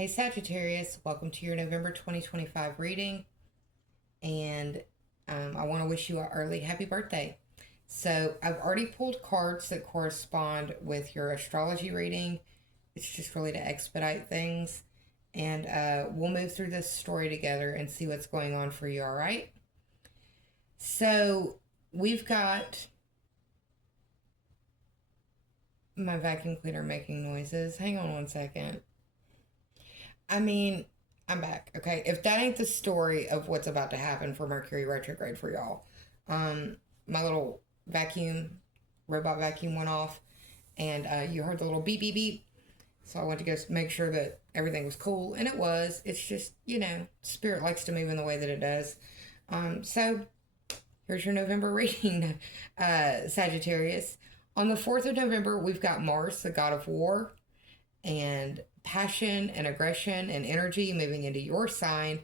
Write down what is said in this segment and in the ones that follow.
Hey Sagittarius, welcome to your November 2025 reading, and I want to wish you an early happy birthday. So, I've already pulled cards that correspond with your astrology reading. It's just really to expedite things, and we'll move through this story together and see what's going on for you, all right? So, we've got my vacuum cleaner making noises. Hang on one second. I mean, I'm back. Okay, if that ain't the story of what's about to happen for Mercury retrograde for y'all, um, my little vacuum, robot vacuum went off, and you heard the little beep beep beep. So I went to go make sure that everything was cool, and it was. It's just spirit likes to move in the way that it does. So here's your November reading, Sagittarius. On the 4th of November, we've got Mars, the god of war, and passion and aggression and energy moving into your sign.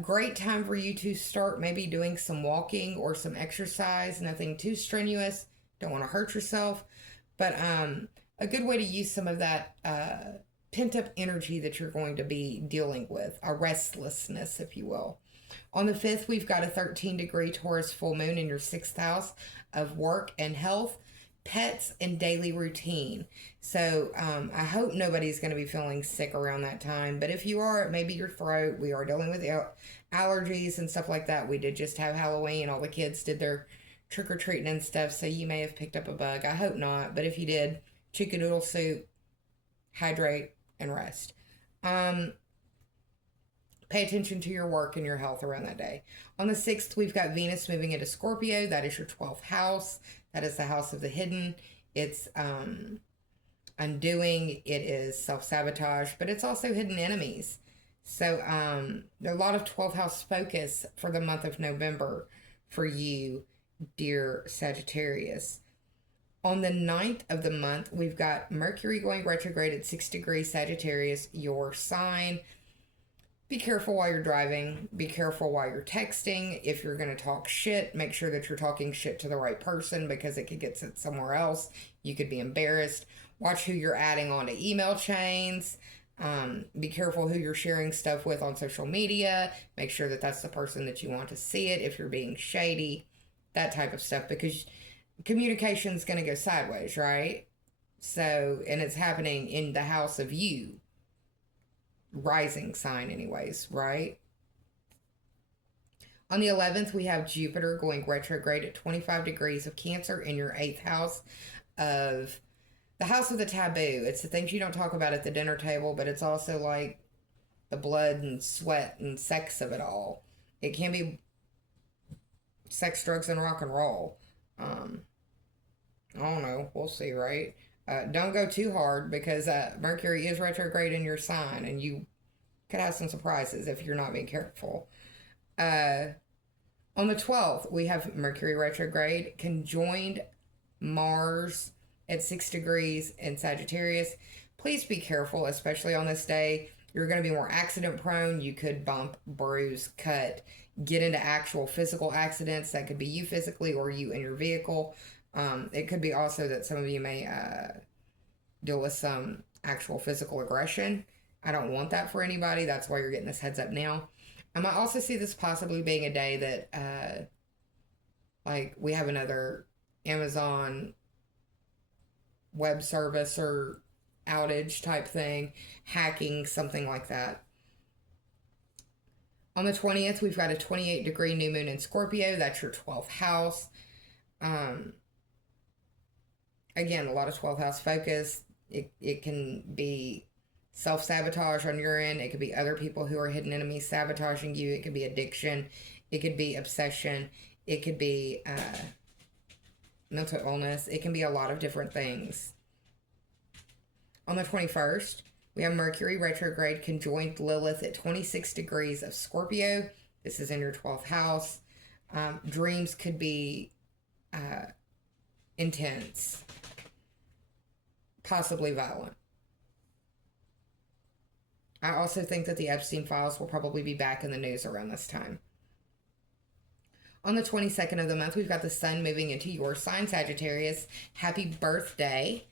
Great time for you to start maybe doing some walking or some exercise, nothing too strenuous. Don't want to hurt yourself, but a good way to use some of that pent up energy that you're going to be dealing with, a restlessness, if you will. On the 5th, we've got a 13-degree Taurus full moon in your 6th house of work and health, pets, and daily routine. So I hope nobody's going to be feeling sick around that time. But if you are, maybe your throat. We are dealing with allergies and stuff like that. We did just have Halloween. All the kids did their trick-or-treating and stuff. So you may have picked up a bug. I hope not. But if you did, chicken noodle soup, hydrate, and rest. Pay attention to your work and your health around that day. On the 6th, we've got Venus moving into Scorpio. That is your 12th house. That is the house of the hidden. It's undoing. It is self-sabotage, but it's also hidden enemies. So there are a lot of 12th house focus for the month of November for you, dear Sagittarius. On the 9th of the month, we've got Mercury going retrograde at 6 degrees Sagittarius, your sign. Be careful while you're driving. Be careful while you're texting. If you're going to talk shit, make sure that you're talking shit to the right person because it could get sent somewhere else. You could be embarrassed. Watch who you're adding onto email chains. Be careful who you're sharing stuff with on social media. Make sure that that's the person that you want to see it if you're being shady. That type of stuff because communication's going to go sideways, right? So, and it's happening in the house of you. Rising sign anyways, right? On the 11th, we have Jupiter going retrograde at 25 degrees of Cancer in your 8th house of the house of the taboo. It's the things you don't talk about at the dinner table, but it's also like the blood and sweat and sex of it all. It can be sex, drugs, and rock and roll. I don't know. We'll see, right? Don't go too hard because Mercury is retrograde in your sign and you could have some surprises if you're not being careful. On the 12th, we have Mercury retrograde conjoined Mars at 6 degrees in Sagittarius. Please be careful, especially on this day. You're going to be more accident prone. You could bump, bruise, cut, get into actual physical accidents. That could be you physically or you in your vehicle. It could be also that some of you may deal with some actual physical aggression. I don't want that for anybody. That's why you're getting this heads up now. I might also see this possibly being a day that, like, we have another Amazon web service or outage type thing, hacking, something like that. On the 20th, we've got a 28-degree new moon in Scorpio. That's your 12th house. Again, a lot of 12th house focus. It can be self-sabotage on your end. It could be other people who are hidden enemies sabotaging you. It could be addiction. It could be obsession. It could be mental illness. It can be a lot of different things. On the 21st, we have Mercury retrograde conjoined Lilith at 26 degrees of Scorpio. This is in your 12th house. Dreams could be intense, possibly violent. I also think that the Epstein files will probably be back in the news around this time. On the 22nd of the month, we've got the sun moving into your sign, Sagittarius. Happy birthday.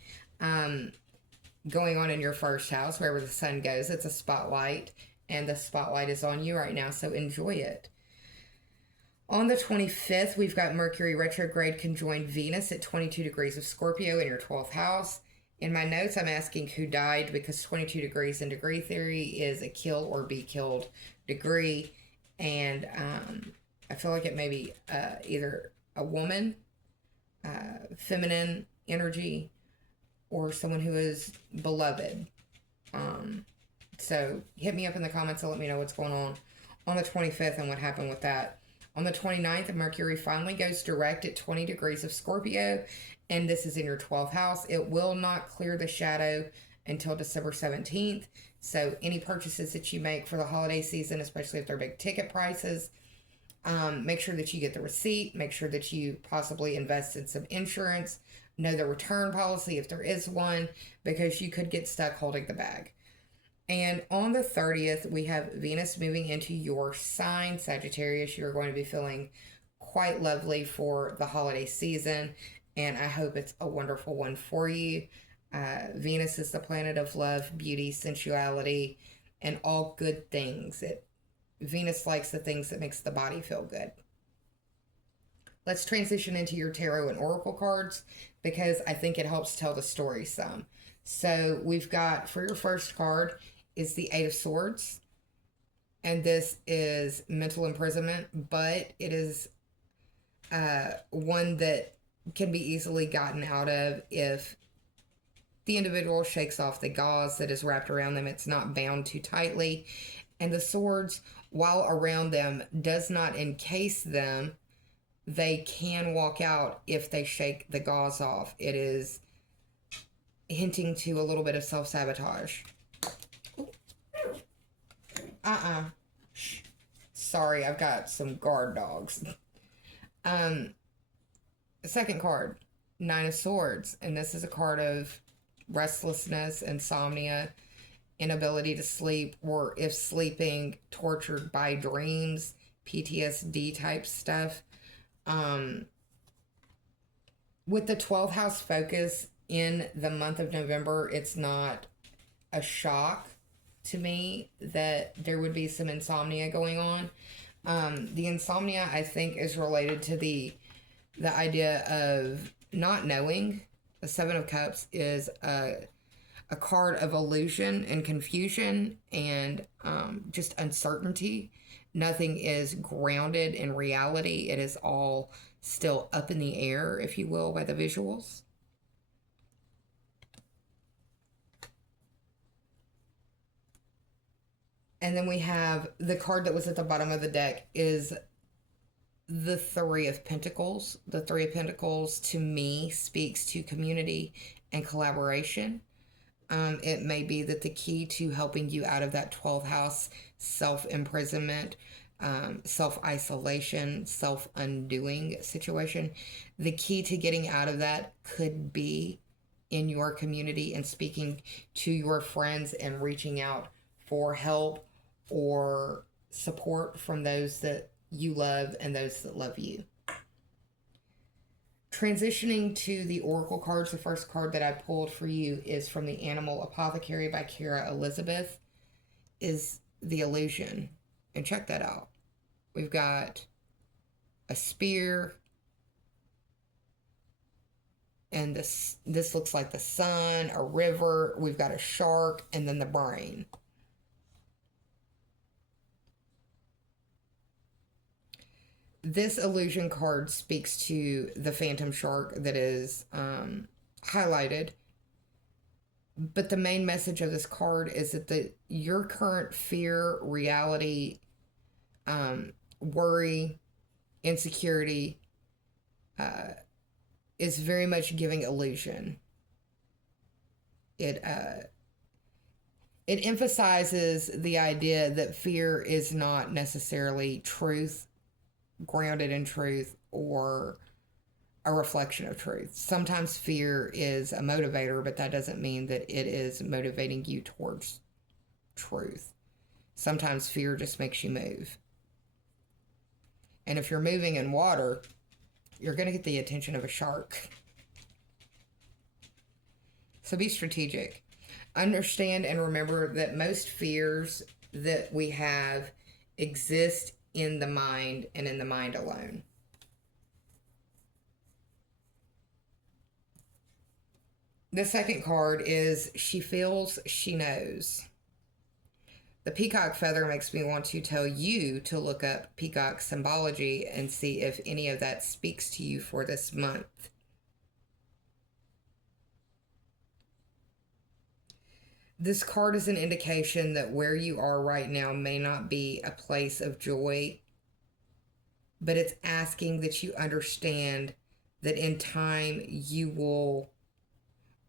going on in your first house. Wherever the sun goes, it's a spotlight, and the spotlight is on you right now, so enjoy it. On the 25th, we've got Mercury retrograde conjoined Venus at 22 degrees of Scorpio in your 12th house. In my notes, I'm asking who died because 22 degrees in degree theory is a kill or be killed degree. And I feel like it may be either a woman, feminine energy, or someone who is beloved. So hit me up in the comments and let me know what's going on the 25th and what happened with that. On the 29th, Mercury finally goes direct at 20 degrees of Scorpio, and this is in your 12th house. It will not clear the shadow until December 17th. So any purchases that you make for the holiday season, especially if they're big ticket prices, make sure that you get the receipt. Make sure that you possibly invest in some insurance. Know the return policy if there is one, because you could get stuck holding the bag. And on the 30th, we have Venus moving into your sign, Sagittarius. You're going to be feeling quite lovely for the holiday season, and I hope it's a wonderful one for you. Venus is the planet of love, beauty, sensuality, and all good things. Venus likes the things that makes the body feel good. Let's transition into your tarot and oracle cards because I think it helps tell the story some. So we've got, for your first card, is the Eight of Swords. And this is mental imprisonment, but it is one that can be easily gotten out of if the individual shakes off the gauze that is wrapped around them. It's not bound too tightly. And the swords, while around them, does not encase them. They can walk out if they shake the gauze off. It is hinting to a little bit of self-sabotage. Shh. Sorry, I've got some guard dogs. Second card, Nine of Swords. And this is a card of restlessness, insomnia, inability to sleep, or if sleeping, tortured by dreams, PTSD type stuff. With the 12th house focus in the month of November, it's not a shock to me that there would be some insomnia going on. The insomnia, I think, is related to the idea of not knowing. The Seven of Cups is a card of illusion and confusion and just uncertainty. Nothing is grounded in reality. It is all still up in the air, if you will, by the visuals. And then we have the card that was at the bottom of the deck is the Three of Pentacles. The Three of Pentacles, to me, speaks to community and collaboration. It may be that the key to helping you out of that 12th house self-imprisonment, self-isolation, self-undoing situation, the key to getting out of that could be in your community and speaking to your friends and reaching out for help or support from those that you love and those that love you. Transitioning to the oracle cards, the first card that I pulled for you is from the Animal Apothecary by Kara Elizabeth, is the Illusion. And check that out. We've got a spear, and this looks like the sun, a river. We've got a shark, and then the brain. This illusion card speaks to the phantom shark that is highlighted. But the main message of this card is that your current fear, reality, worry, insecurity is very much giving illusion. It emphasizes the idea that fear is not necessarily truth, grounded in truth, or a reflection of truth. Sometimes fear is a motivator, but that doesn't mean that it is motivating you towards truth. Sometimes fear just makes you move. And if you're moving in water, you're going to get the attention of a shark. So be strategic. Understand and remember that most fears that we have exist in the mind and in the mind alone. The second card is She Feels, She Knows. The peacock feather makes me want to tell you to look up peacock symbology and see if any of that speaks to you for this month. This card is an indication that where you are right now may not be a place of joy, but it's asking that you understand that in time you will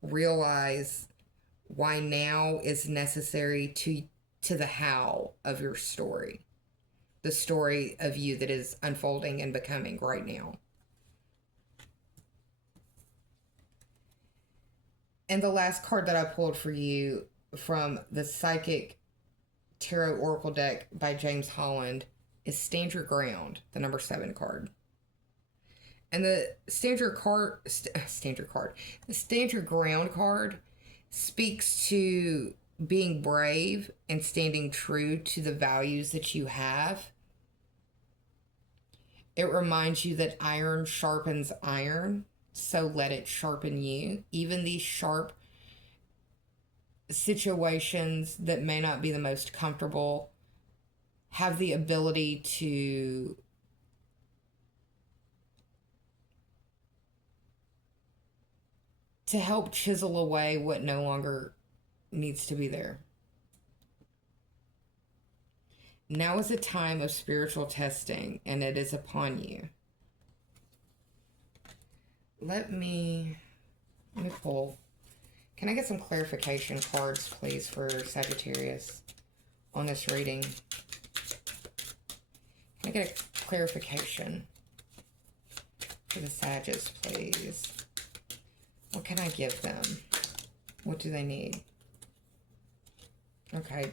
realize why now is necessary to the how of your story, the story of you that is unfolding and becoming right now. And the last card that I pulled for you from the Psychic Tarot Oracle deck by James Holland is Stand Your Ground, the number 7 card. And the Stand Your Ground card speaks to being brave and standing true to the values that you have. It reminds you that iron sharpens iron, so let it sharpen you. Even these sharp situations that may not be the most comfortable have the ability to help chisel away what no longer needs to be there. Now is a time of spiritual testing, and it is upon you. Let me pull. Can I get some clarification cards, please, for Sagittarius on this reading? Can I get a clarification for the Sagittarius, please? What can I give them? What do they need? Okay.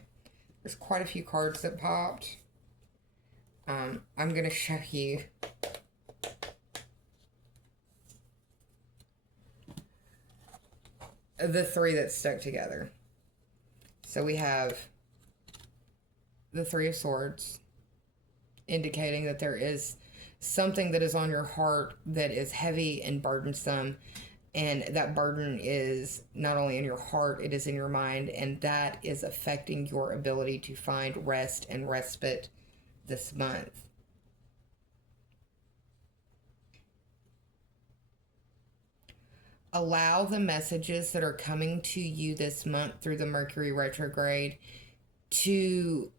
There's quite a few cards that popped. I'm going to show you the 3 that stuck together. So we have the 3 of Swords, indicating that there is something that is on your heart that is heavy and burdensome. And that burden is not only in your heart, it is in your mind. And that is affecting your ability to find rest and respite this month. Allow the messages that are coming to you this month through the Mercury retrograde to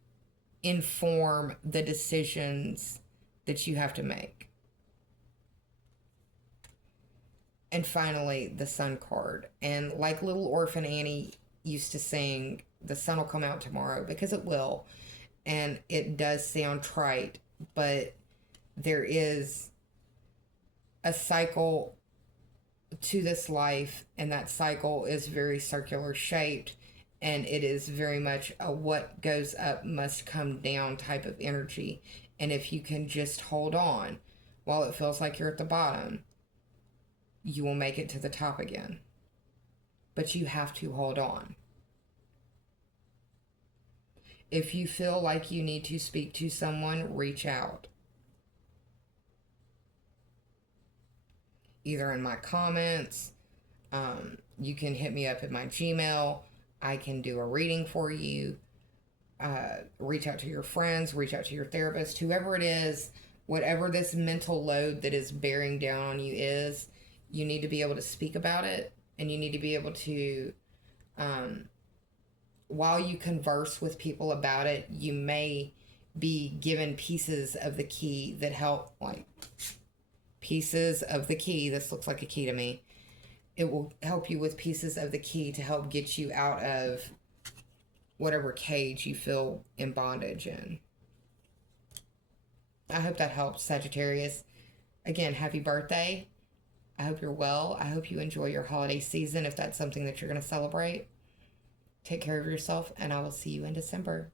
inform the decisions that you have to make. And finally, the Sun card. And like little Orphan Annie used to sing, the sun will come out tomorrow, because it will. And it does sound trite, but there is a cycle to this life, and that cycle is very circular shaped, and it is very much a what goes up must come down type of energy. And if you can just hold on while it feels like you're at the bottom, you will make it to the top again. But you have to hold on. If you feel like you need to speak to someone, reach out. Either in my comments, you can hit me up at my Gmail. I can do a reading for you. Reach out to your friends, reach out to your therapist, whoever it is, whatever this mental load that is bearing down on you is, you need to be able to speak about it, and you need to be able to, while you converse with people about it, you may be given pieces of the key that help, like pieces of the key. This looks like a key to me. It will help you with pieces of the key to help get you out of whatever cage you feel in bondage in. I hope that helps, Sagittarius. Again, happy birthday. I hope you're well. I hope you enjoy your holiday season if that's something that you're going to celebrate. Take care of yourself, and I will see you in December.